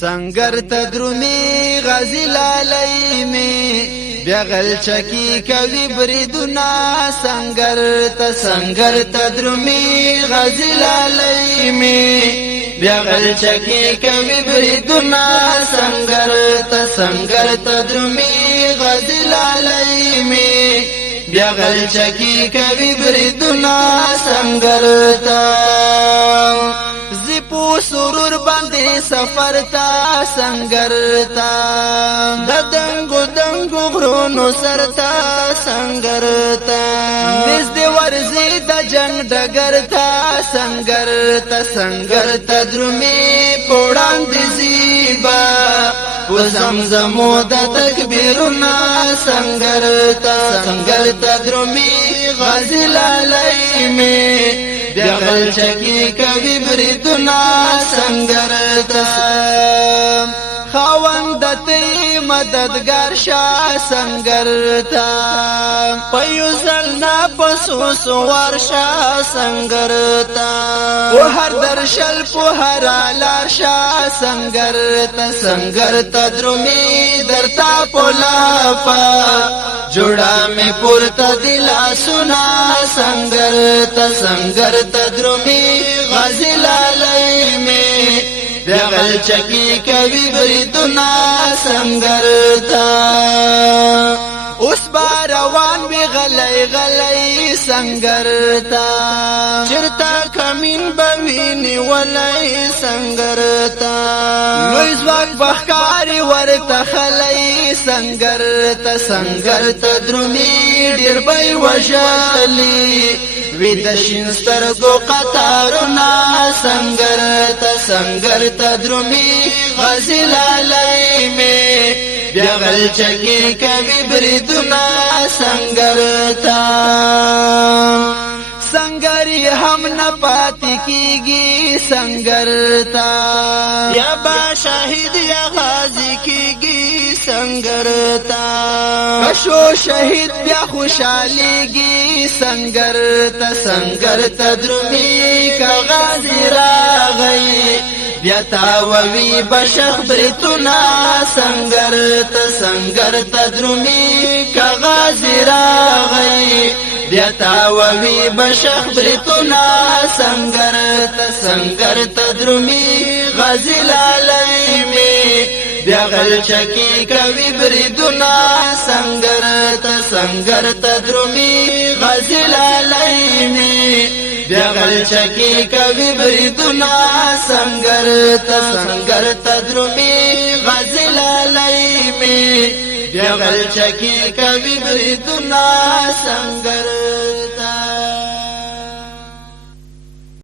سنگر تدرومی غازی لالی می بیغل چکی کوي بریدونا سنگر تدرومی غازی لالی می بیغل چکی کوي بریدونا سنگر تدرومی غازی لالی می بیغل چکی کوي بریدونا سنگر تا زیپو سرور باندې سفر تا سنگر تا دنګو غرونو سر تا سنگر تا نږدې ورځي د جنگ ډګر تا سنگر تا درومي پوړان دي زیبا و زمزمو د تکبیرنا سنگر تا درومي غازی لالی می بیغل چکی کوي بریدونا سنگر تا خواندتی مددگار شاه سنگر تا پیوزل نا پسو سوار شاه سنگر تا و هر درشل په هر لار شاه سنگر تا درومي درتا پولا پا جوڑا میں پورتا دلا سنا سنگر تا درومي غازی لالی میں بیغل چکی کوي بریدونا سنگر تا اوس باروان بی غلی سنگر تا چرتا کمین بوینی ولی سنگر تا لوی زواک بخکاری ورتا خلی سنگر تا درومي ډیر بای وژلی وی د شینسترګو قطارنا سنگر تا درومي غازی لالی می بیغل چکی کوي بریدونا سنگر تا سنگری هم نپاتی کیگی سنگر تا یا با شاہد یا غازی کیگی سنگر تا کشو شہید بیا خوشحالیگی سنگر تا درومي کا غازی راغی بیا تاوی بشخ بریتونا سنگر تا درومي کا غازی راغی بیا تاوی بشخ بریتونا سنگر تا درومي غازی لالی می بیغل چکی کوي بریدونا سنگر تا درومي غازی لالی می بیغل چکی کوي بریدونا سنگر تا درومي غازی لالی می بیغل چکی کوي بریدونا سنگر